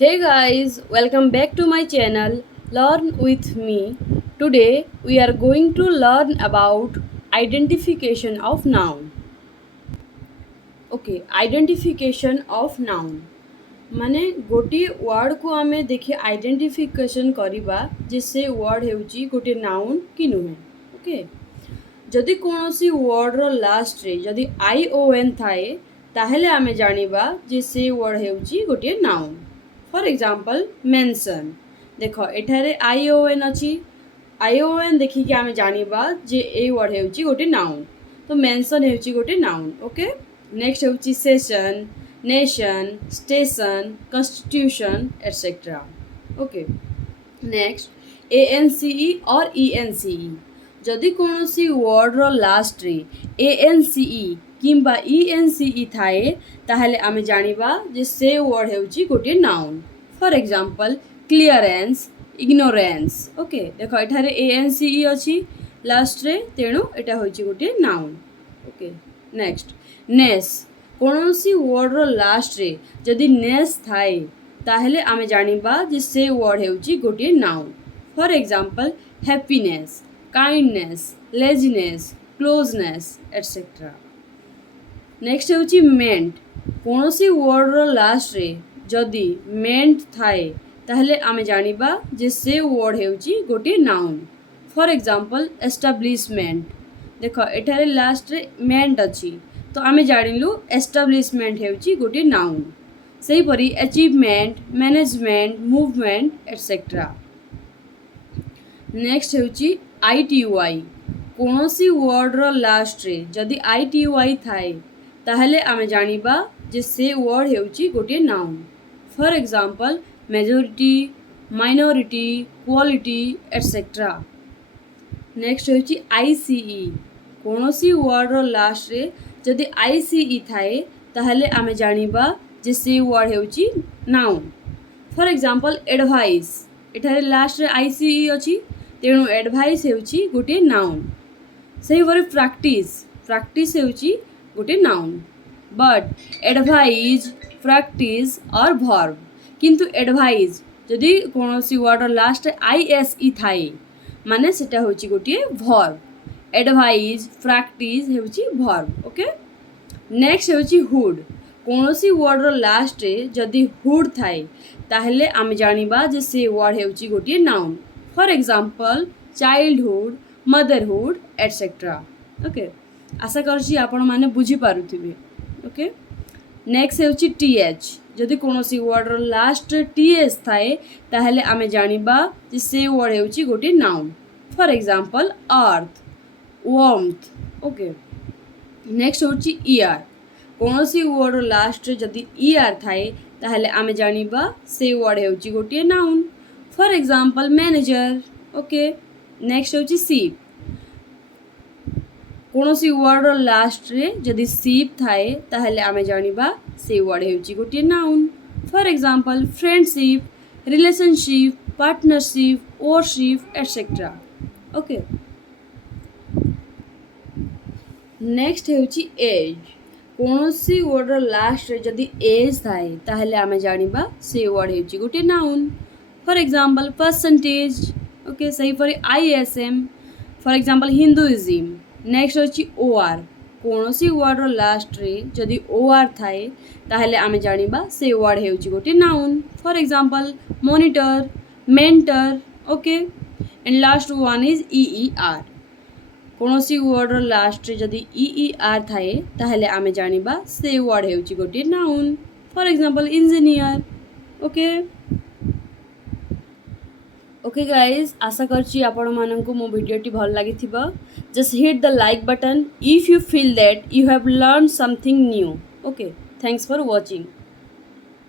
Hey guys, welcome back to my channel Learn with me. Today we are going to learn about identification of noun. Okay, identification of noun. माने गोटे word को आमे देखि identification करिबा जे से word हेउची गोटे नाउन कि नुहे. ओके, जदि कोनोसी वर्ड रो लास्ट रे जदि आई ओ एन थाए ताहेले आमे जानिबा जे से वर्ड हेउची गोटे नाउन. For example mention. देखो एठारे आई ओ एन अछि. आई ओ एन देखि कि आमे जानिबा जे ए वर्ड हेउची गोटे नाउन. तो मेंशन हेउची गोटे नाउन. ओके, नेक्स्ट हेउची session, nation, station, constitution etcetera. Okay, next A N C E or E N C ई. जदि कौनसी वर्ड रो लास्ट रे ए एन सी ई किंबा ई एन सी ई थाए ताहले आमे जानिबा जे से वर्ड हेउची गोटे noun. For example clearance, ignorance. Okay, देखो एठारे ए एन सी ई अछि लास्ट रे, तेणु एटा होइची गोटे नाउन. ओके, नेक्स्ट नेस. कौनसी वर्ड रो लास्ट रे जदि नेस थाए ताहले आमे जानिबा जे से वर्ड हेउची गोटे noun. For example happiness, kindness, laziness, closeness etcetera. Next हेउची मेंट. कौनसी वर्ड रो लास्ट रे जदि मेंट थाए ताहले आमे जानिबा जे से वर्ड हेउची गोटे नाउन. For example establishment. देखो एठारे लास्ट रे मेंट अछि तो आमे जानिलु एस्टाब्लिशमेंट हेउची गोटे नाउन. सेही परी achievement, management, movement etcetera. Next हेउची आई टी यू आई. कौनसी वर्ड रो लास्ट रे जदि आई टी यू आई थाए ताहले आमे जानिबा जे से वर्ड हेउची गोटे noun. For example majority, minority, quality etcetera. Next हेउची आई सी ई. कौनसी वर्ड रो लास्ट रे जदि आई सी ई थाए ताहले आमे जानिबा जे से वर्ड हेउची नाउन. For example advice. एठारे लास्ट रे आई सी ई अछि तेणु एडवाइस हेउची गोटे नाउन. सेही परी प्रैक्टिस. प्रैक्टिस हेउची गोटे नाउन. बट एडवाइज, प्रैक्टिस और वर्ब. किंतु एडवाइज जदि कौनसी word last I S E थाए माने सेटा होची गोटे वर्ब. एडवाइज, प्रैक्टिस हेउची वर्ब. ओके, नेक्स्ट हेउची हुड. कौनसी वर्ड लास्ट रे जदि हुड थाए ताहले आमे जानिबा जे से वर्ड हेउची गोटे noun. For example childhood, motherhood etcetera. Okay, आशा करछि आपण माने बुझी पारुथिबे. ओके, नेक्स्ट हेउची टी एच. जदि कौनसी वर्ड लास्ट टी एच थाए ताहले आमे जानिबा जे से वर्ड हेउची गोटे noun. For example earth, warmth. Okay, next होची ईआर. कौनसी वर्ड लास्ट जदि ईआर थाए ताहले आमे जानिबा से वर्ड हेउची गोटे noun. For example manager. Okay, next होची सीप. कौनसी वर्ड लास्ट रे जदि सीप थाए ताहले आमे जानिबा से वर्ड हेउची गोटे noun. For example friendship, relationship, partnership, worship etcetera. Okay, next हेउची एज. कौनसी वर्ड लास्ट रे जदि एज थाए ताहले आमे जानिबा से वर्ड हेउची गोटे noun. For example percentage. Okay, सही परी I S M. For example Hinduism. Next होची ओ आर. कौनसी वर्ड लास्ट रे जदि ओ आर थाए ताहले आमे जानिबा से वर्ड हेउची गोटे noun. For example monitor, mentor. Okay, and last one is E E R. कौनसी वर्ड लास्ट रे जदि ई ई आर थाए ताहले आमे जानिबा से वर्ड हेउची गोटे noun. For example engineer. Okay, okay guys, आशा करछि आपण माननकु मो भिडियोटी भल लागिथिबा. Just hit the like button if you feel that you have learn something new. Okay, thanks for watching.